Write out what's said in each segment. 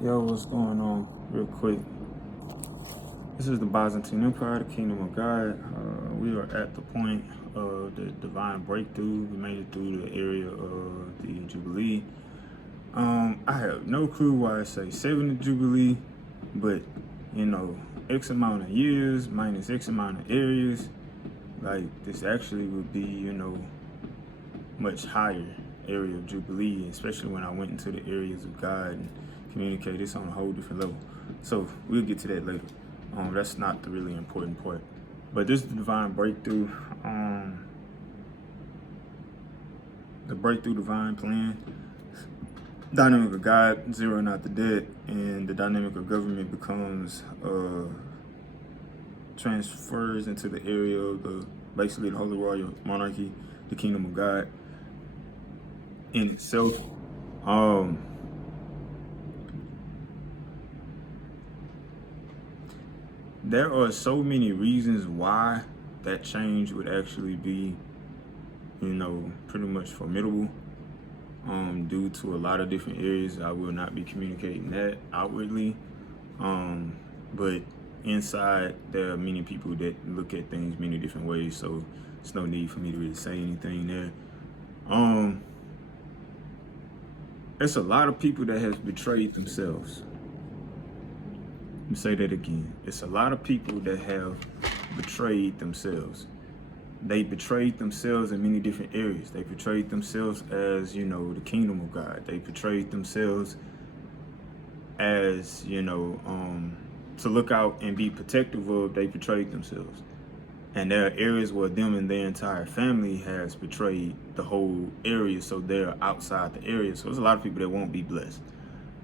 Yo, what's going on? Real quick. This is the Byzantine Empire, the Kingdom of God. We are at the point of the divine breakthrough. We made it through the area of the Jubilee. I have no clue why I say 70 Jubilee, but X amount of years minus X amount of areas, like this actually would be, much higher area of Jubilee, especially when I went into the areas of God and communicated. It's on a whole different level. So we'll get to that later. That's not the really important part. But this is the divine breakthrough. The breakthrough divine plan. Dynamic of God, zeroing out the dead, and the dynamic of government becomes transfers into the area of basically the Holy Royal Monarchy, the Kingdom of God in itself. There are so many reasons why that change would actually be, pretty much formidable. Due to a lot of different areas, I will not be communicating that outwardly. But inside, there are many people that look at things many different ways, so there's no need for me to really say anything there. It's a lot of people that has betrayed themselves. Let me say that again. It's a lot of people that have betrayed themselves. They betrayed themselves in many different areas. They betrayed themselves as, the kingdom of God. They betrayed themselves as, to look out and be protective of. They betrayed themselves. And there are areas where them and their entire family has betrayed the whole area, so they're outside the area. So there's a lot of people that won't be blessed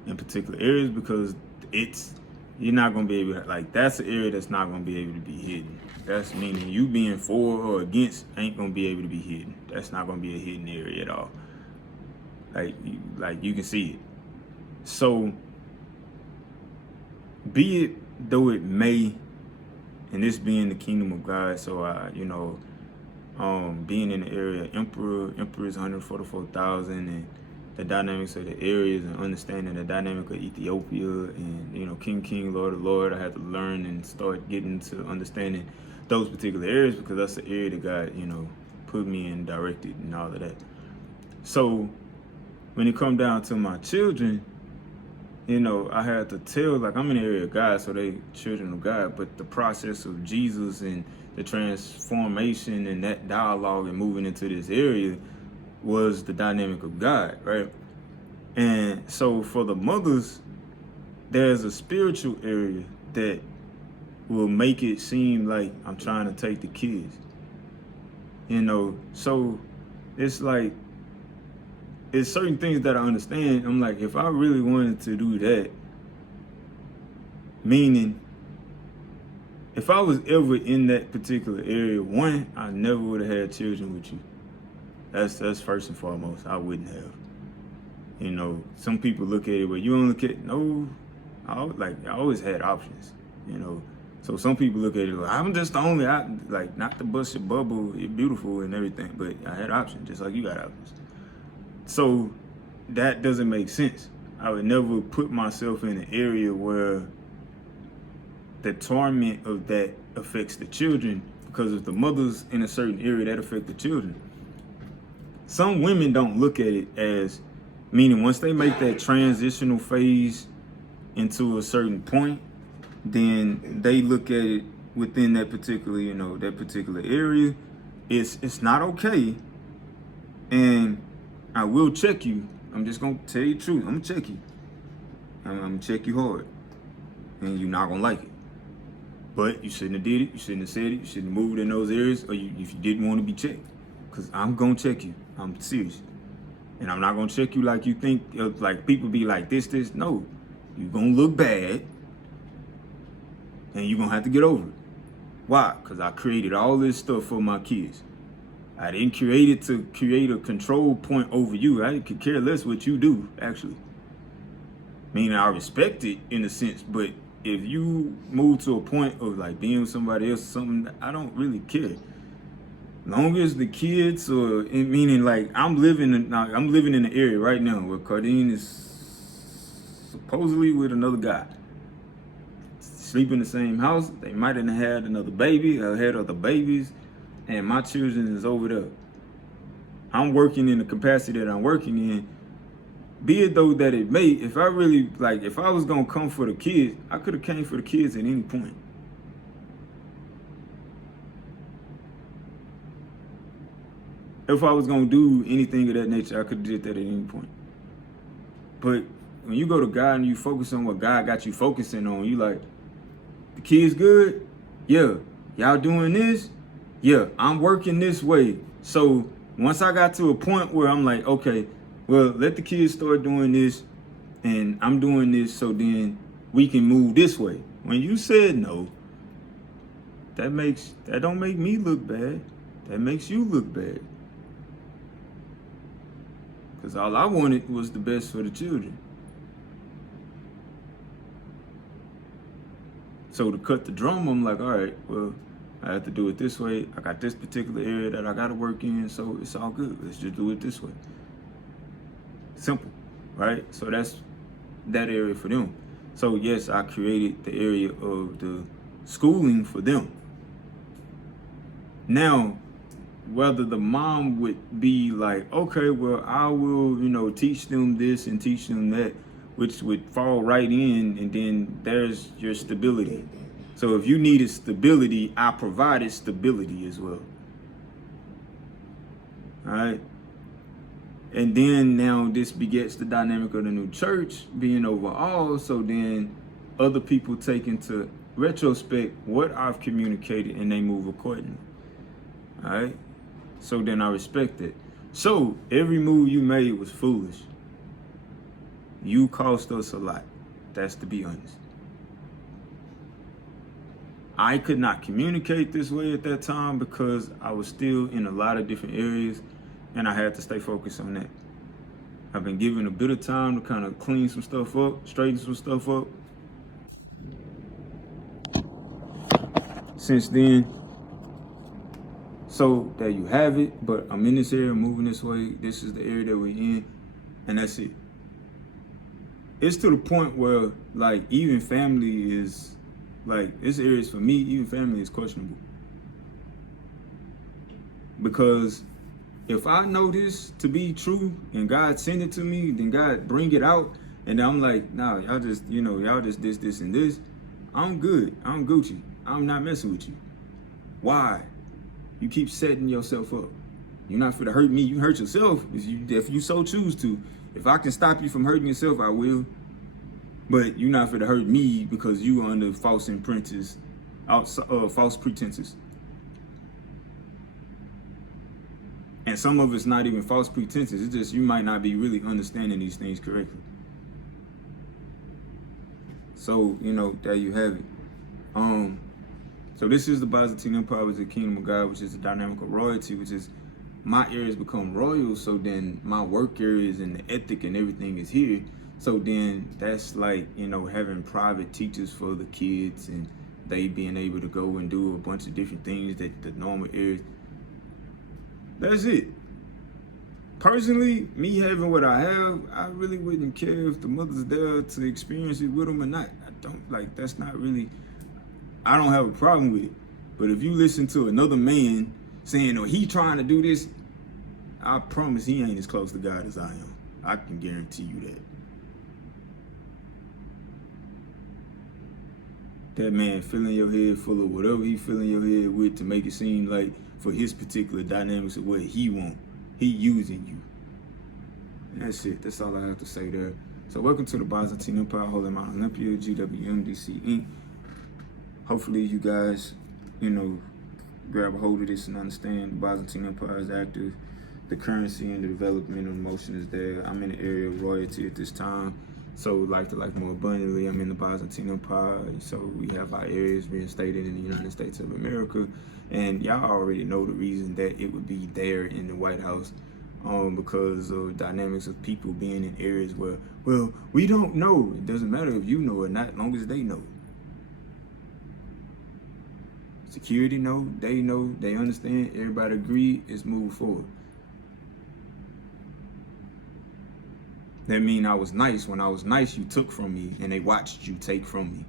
in particular areas because you're not going to be able to, that's an area that's not going to be able to be hidden. That's meaning you being for or against ain't going to be able to be hidden. That's not going to be a hidden area at all. Like you can see it. So, be it though it may, and this being the kingdom of God, so being in the area, Emperor's 144,000, and the dynamics of the areas and understanding the dynamic of Ethiopia and, King, Lord, I had to learn and start getting to understanding those particular areas because that's the area that God, put me in, directed and all of that. So when it come down to my children, I had to tell, I'm in the area of God, so they children of God, but the process of Jesus and the transformation and that dialogue and moving into this area was the dynamic of God, right? And so for the mothers, there's a spiritual area that will make it seem like I'm trying to take the kids. So it's it's certain things that I understand. I'm like, if I really wanted to do that, meaning if I was ever in that particular area, one, I never would have had children with you. That's first and foremost. I wouldn't have. Some people look at it, but you don't look at no. I always had options. So some people look at it like I'm just the only not to bust your bubble. You're beautiful and everything, but I had options just like you got options. So that doesn't make sense. I would never put myself in an area where the torment of that affects the children, because if the mother's in a certain area, that affects the children. Some women don't look at it as, meaning once they make that transitional phase into a certain point, then they look at it within that particular, that particular area. It's not okay. And I will check you. I'm just gonna tell you the truth. I'm gonna check you. I'm gonna check you hard. And you're not gonna like it. But you shouldn't have did it. You shouldn't have said it. You shouldn't have moved in those areas, or if you didn't want to be checked. Because I'm gonna check you. I'm serious. And I'm not gonna check you like you think, like people be like this. No. You're gonna look bad. And you're gonna have to get over it. Why? Because I created all this stuff for my kids. I didn't create it to create a control point over you. I could care less what you do, actually. Meaning I respect it in a sense, but if you move to a point of being with somebody else or something, I don't really care. Long as the kids, meaning I'm living in the area right now where Cardine is supposedly with another guy. Sleep in the same house. They might have had another baby or had other babies, and my children is over there. I'm working in the capacity that I'm working in. Be it though that it may, if I really, like, if I was gonna come for the kids, I could have came for the kids at any point. If I was gonna do anything of that nature, I could have did that at any point. But when you go to God and you focus on what God got you focusing on, you like, the kids good? Yeah. Y'all doing this? Yeah. I'm working this way. So once I got to a point where I'm like, okay, well, let the kids start doing this and I'm doing this, so then we can move this way. When you said no, that don't make me look bad. That makes you look bad. Because all I wanted was the best for the children. So to cut the drum, I'm like, all right, well, I have to do it this way. I got this particular area that I got to work in, so it's all good. Let's just do it this way. Simple, right? So that's that area for them. So yes, I created the area of the schooling for them. Now, whether the mom would be like, okay, well, I will, teach them this and teach them that, which would fall right in, and then there's your stability. So if you needed stability, I provided stability as well. All right. And then now this begets the dynamic of the new church being overall. So then other people take into retrospect what I've communicated and they move accordingly. All right. So then I respect it. So every move you made was foolish. You cost us a lot. That's to be honest. I could not communicate this way at that time because I was still in a lot of different areas and I had to stay focused on that. I've been given a bit of time to kind of clean some stuff up, straighten some stuff up. Since then, so there you have it, but I'm in this area, moving this way. This is the area that we're in, and that's it. It's to the point where, like, even family is, like, this area is for me, even family is questionable. Because if I know this to be true and God send it to me, then God bring it out, and then I'm like, nah, y'all just this, and this. I'm good. I'm Gucci. I'm not messing with you. Why? You keep setting yourself up. You're not for to hurt me. You hurt yourself if you so choose to. If I can stop you from hurting yourself, I will. But you're not for to hurt me because you are under false pretenses. And some of it's not even false pretenses. It's just you might not be really understanding these things correctly. So, there you have it. So this is the Byzantine Empire, which is the Kingdom of God, which is the dynamic of royalty, which is my areas become royal. So then my work areas and the ethic and everything is here. So then that's like, having private teachers for the kids and they being able to go and do a bunch of different things that the normal areas. That's it. Personally, me having what I have, I really wouldn't care if the mother's there to experience it with them or not. That's not really, I don't have a problem with it. But if you listen to another man saying, oh, he trying to do this, I promise he ain't as close to God as I am. I can guarantee you that. That man filling your head full of whatever he filling your head with to make it seem like for his particular dynamics of what he want. He using you. And that's it. That's all I have to say there. So welcome to the Byzantine Empire, Holy Mount Olympia, GWMDC Inc. Hopefully you guys, grab a hold of this and understand the Byzantine Empire is active. The currency and the development of motion is there. I'm in the area of royalty at this time. So like to life more abundantly, I'm in the Byzantine Empire. So we have our areas reinstated in the United States of America. And y'all already know the reason that it would be there in the White House. Because of dynamics of people being in areas where, well, we don't know. It doesn't matter if you know or not, as long as they know. Security know, they understand, everybody agree, it's moving forward. That mean I was nice. When I was nice, you took from me, and they watched you take from me.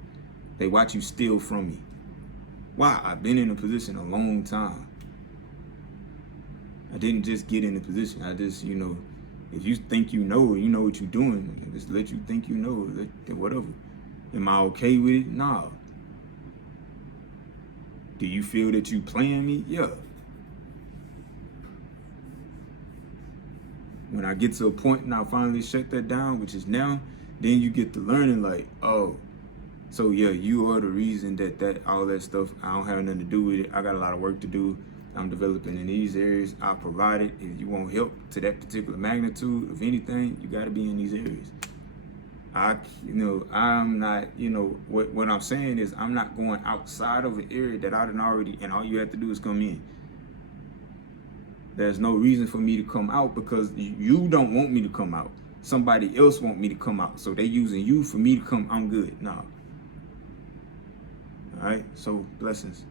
They watch you steal from me. Why? I've been in a position a long time. I didn't just get in a position. I just, if you think you know what you're doing, just let you think you know, whatever. Am I okay with it? Nah. Do you feel that you playing me? Yeah. When I get to a point and I finally shut that down, which is now, then you get to learning like, oh, so yeah, you are the reason that all that stuff, I don't have nothing to do with it. I got a lot of work to do. I'm developing in these areas. I provide it. If you want help to that particular magnitude of anything, you got to be in these areas. I'm not, what I'm saying is I'm not going outside of an area that I done already, and all you have to do is come in. There's no reason for me to come out because you don't want me to come out. Somebody else want me to come out. So they using you for me to come, I'm good. No. All right, so blessings.